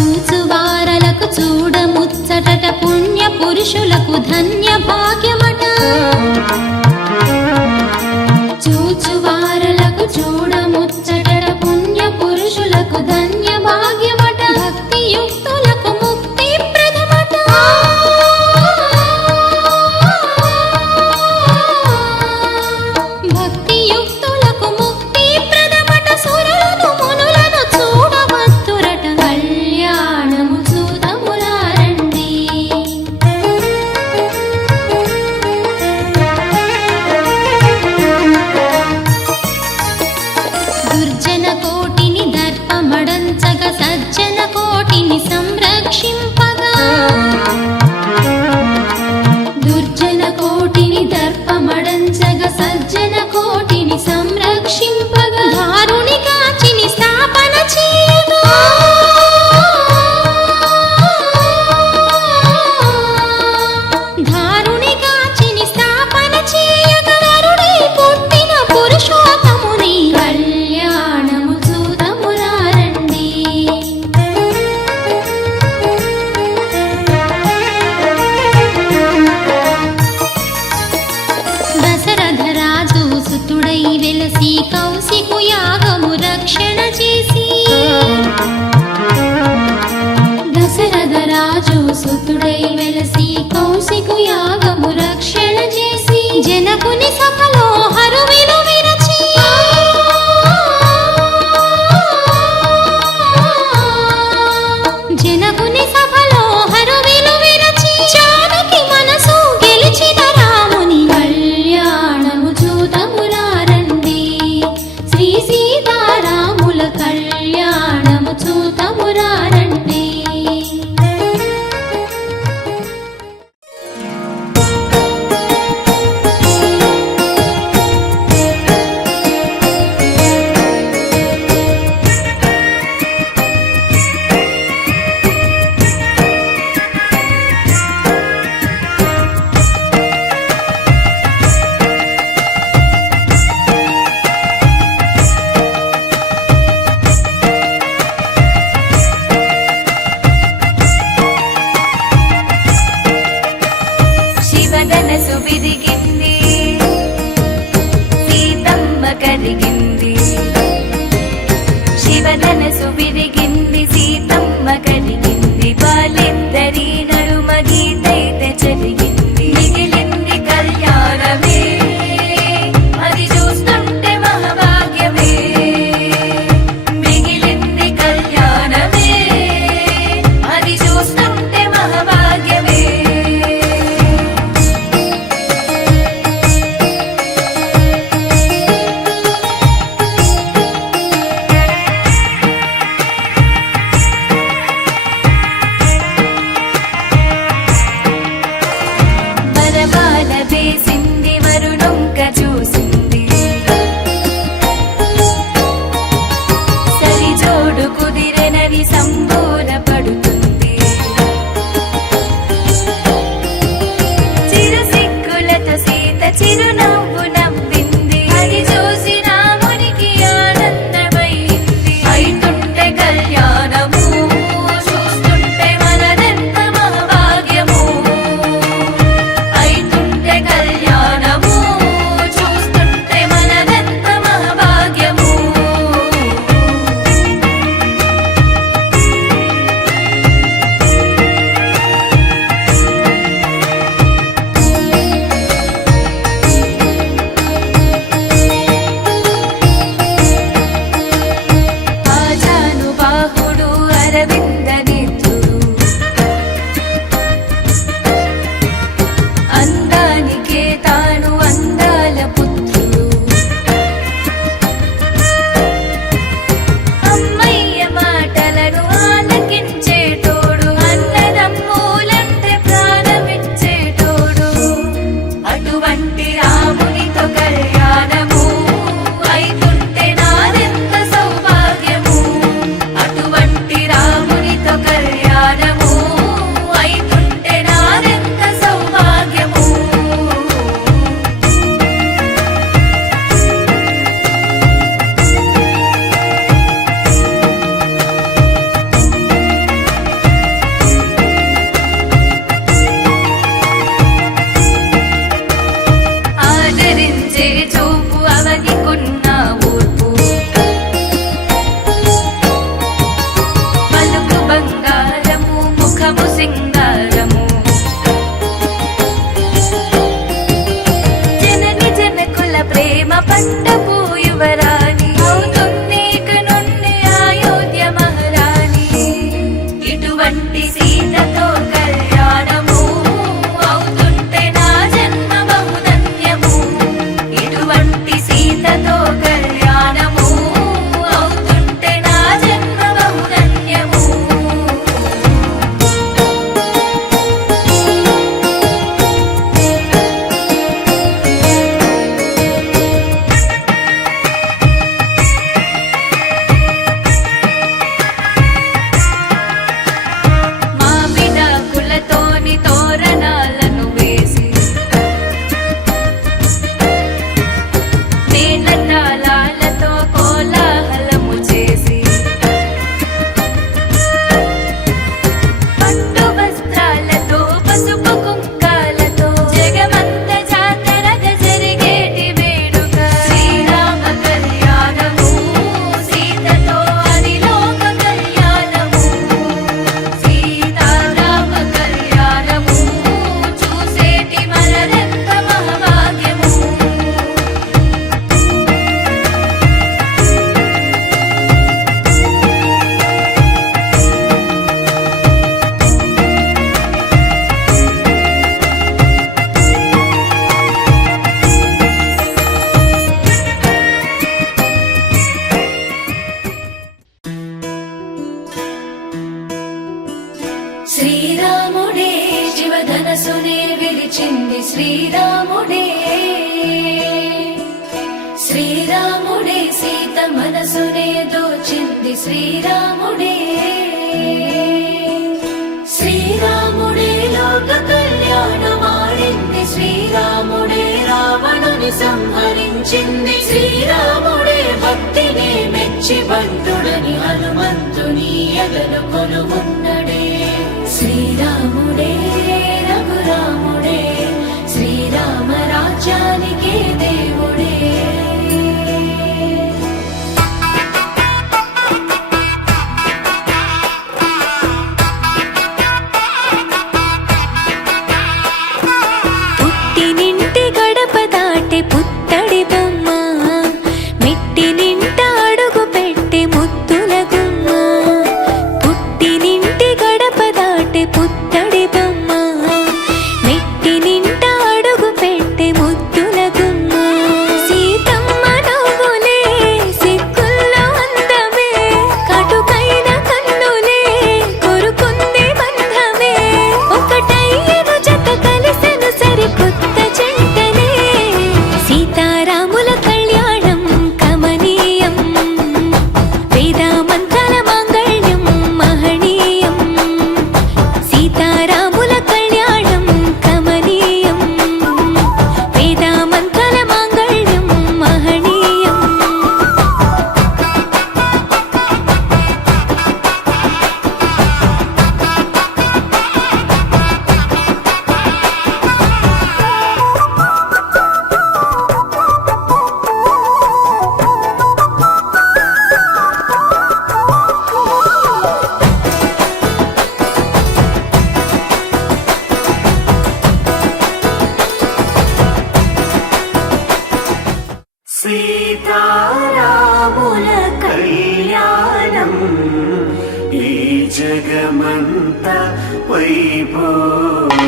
చూచువారలకు చూడముచ్చటట పుణ్య పురుషులకు ధన్య భాగ్యమట చూచువారలకు చూడముచ్చటట పుణ్య పురుషులకు ధన్య భాగ్యమట భక్తి యుక్తులకు ముక్తి ప్రదమట భక్తి యుక్తులకు ముక్తి ప్రదమట సురులను మునులను చూడవత్తురట కళ్యాణము చూతములారండి దుర్జన కోటిని దర్పమడంచగ సజ్జన కోటిని సంరక్షింపగా దుర్జన కోటిని దర్పమడంచగ సజ్జన కోటిని సంరక్షింపగా దారుని కాచిని స్థాపన చేయగా దారుని కాచిని స్థాపన చేయగా నరుడై పుట్టిన పురుషోత్తముని కళ్యాణము చూతములారండి దశరథ రాజు సుతుడై వెలసి కౌశికు యాగము రక్షణ చేసి దశరథ రాజు సుతుడై వెలసి కౌశికు యాగము రక్షణ చేసి జనకుని సభలో హరువిను విరచి జనకుని సభలో హరువిను విరచి జానకి మనసు గెలిచిన రాముని కళ్యాణము చూతములారండి శ్రీ సీతారాముల కళ్యాణము చూతములారండి శ్రీరాముడే జీవధనసునే విరిచింది శ్రీరాముడే, శ్రీరాముడే సీత మనసునే దోచింది శ్రీరాముడే, శ్రీరాముడే లోక కళ్యాణమాడింది శ్రీరాముడే, రావణుని సంహరించింది శ్రీరాముడే, భక్తిని మెచ్చి బంధుడని హనుమంతుని ఎదలు కొలువున్నడే, శ్రీరాముడే రఘురాముడే శ్రీరామ రాజ్యానికే దేవుడే. పుట్టినింటి గడప దాటే పుత్తడి బొమ్మ, మెట్టినింట అడుగు పెట్టే ముద్దుల గుమ్మ. పుట్టినింటి గడప దాటే పుత్తడి బొమ్మ, మెట్టినింట అడుగు పెట్టే ముద్దుల గుమ్మ. సీతమ్మ నవ్వులే సిగ్గుల్లో అందమే, కటుకైన కన్నులే కొరుకుంది బంధమే. ఒకటయ్యను జత కలిసెను సరికొత్త జంటనే, సీతారాముల కళ్యాణం కమనీయం, వేదామంతల మాంగళ్యం మహనీయం. సీతారాముల కళ్యాణం కమనీయం, వేదామంతల మాంగళ్యం మహనీయం. సీతారాముల కళ్యాణం ఈ జగమంతా వైభోగం.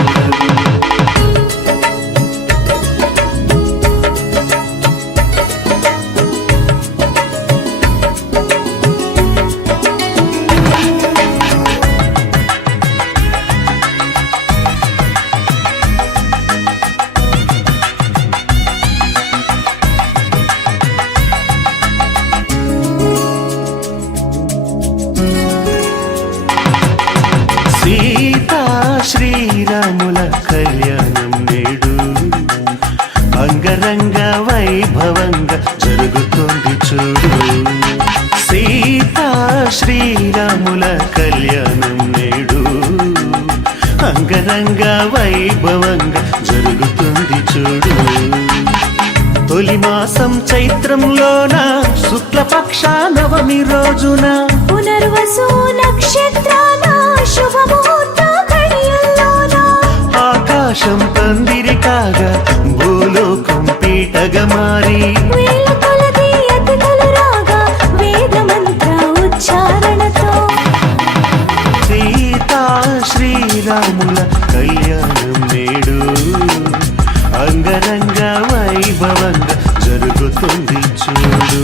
సీతా శ్రీరాముల కళ్యాణం నేడు అంగరంగ వైభవంగా జరుగుతోంది చూడు. సీతా శ్రీరాముల కళ్యాణం నేడు అంగరంగ వైభవంగా జరుగుతుంది చూడు. తొలి మాసం చైత్రంలోన శుక్లపక్ష నవమి రోజున పునర్వసు నక్షత్రాల శుభముహూర్త ఘడియల్లోన, ఆకాశం పందిరి కాగా భూలోకం పీటగా మారి వేల కొలది అతిథులు రాగా వేద మంత్ర ఉచ్చారణతో. సీతా శ్రీరాముల కళ్యాణం నేడు అంగరంగ వైభవంగా జరుగుతుంది చూడు.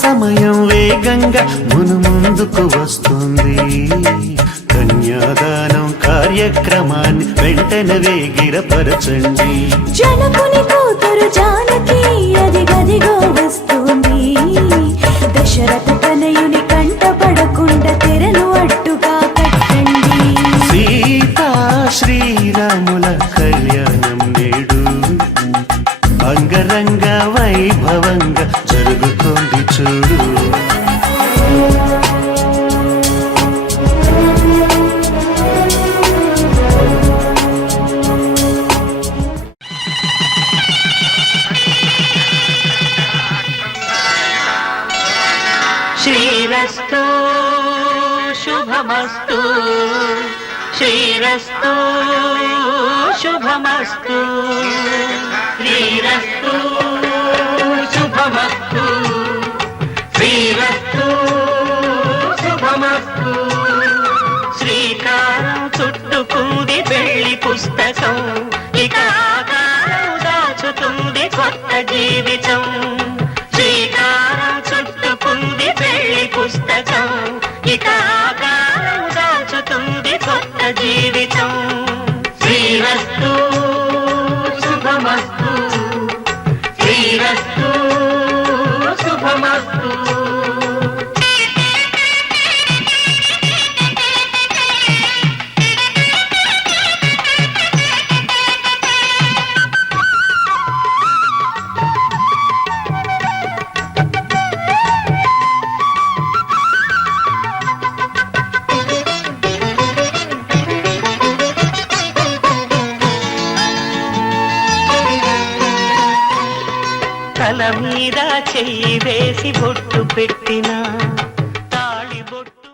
సమయం వేగంగా ముందుకు వస్తుంది. కన్యాదానం కార్యక్రమాన్ని వెంటనే వేగిరపరచండి. జనకుని కూతురు జానకి అది గదిగో వస్తుంది. దశరథ తనయుని కంట పడకుండా తెరను అడ్డుగా కట్టండి. సీతా శ్రీరాముల కళ్యాణం నేడు అంగ రంగరంగ వైభవంగా జరుగుతోంది చూడు. శ్రీరస్తు శుభమస్తు, శ్రీరస్తు శుభమస్తు, శ్రీరస్తు శుభమస్తు, శ్రీరస్తు శుభమస్తు. శ్రీకారం చుట్టుకుంది పెళ్లి పుస్తకం, ఇక ఆకారం దాచుతుంది కొత్త జీవితం. శ్రీకారం చుట్టుకుంది పెళ్లి పుస్తకం, ఇక ఆకారం దాచుతుంది కొత్త జీవితం. శ్రీరస్తు శుభమస్తు, శ్రీరస్తు శుభమస్తు. తల మీద చెయ్యి వేసి బొట్టు పెట్టిన తాళి బొట్టు.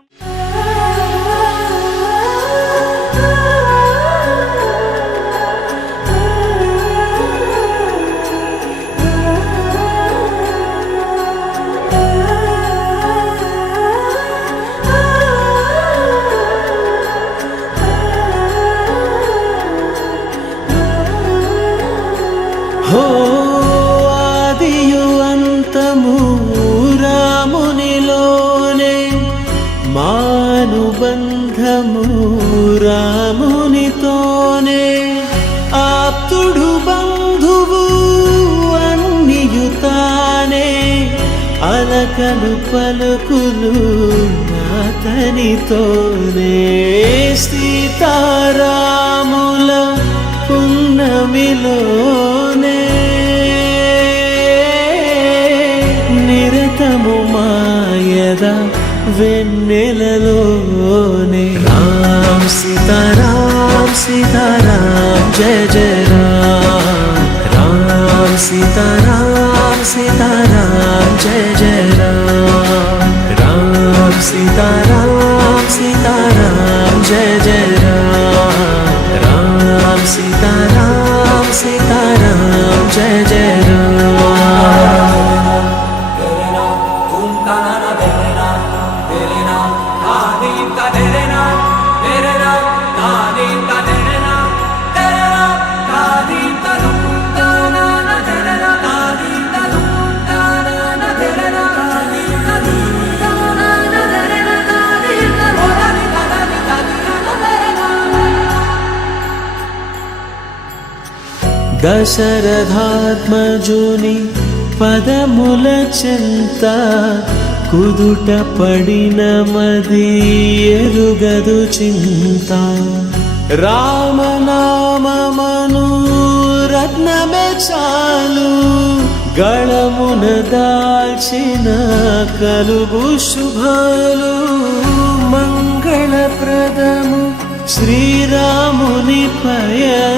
హో రామునిలోనే మానుబంధము, రామునితోనే ఆప్తుడు బంధువు అన్నియుతానే. అలకలు పలుకులు అతనితోనే, సీతారాముల పున్నమిలోనే నిరతము మాయద వెన్నెలలోనే. రామ్ సీతారామ్ సీతారామ్ జయ జయ రామ్, రామ్ సీతారామ్ సీతారామ్ జయ జయ రామ్, రామ్ సీతారామ్ సీతారామ్ జయ జయ రామ్, రామ్ సీతారామ్ సీతారామ్ జయ జయ రామ్. దశరథాత్మజుని పదముల చెంత కుదుట పడిన మది ఎరుగదు చింత. రామనామమను రత్నమే చాలు, గళమున దాల్చిన కలుగు శుభాలు. మంగళప్రదము శ్రీరాముని పయనం,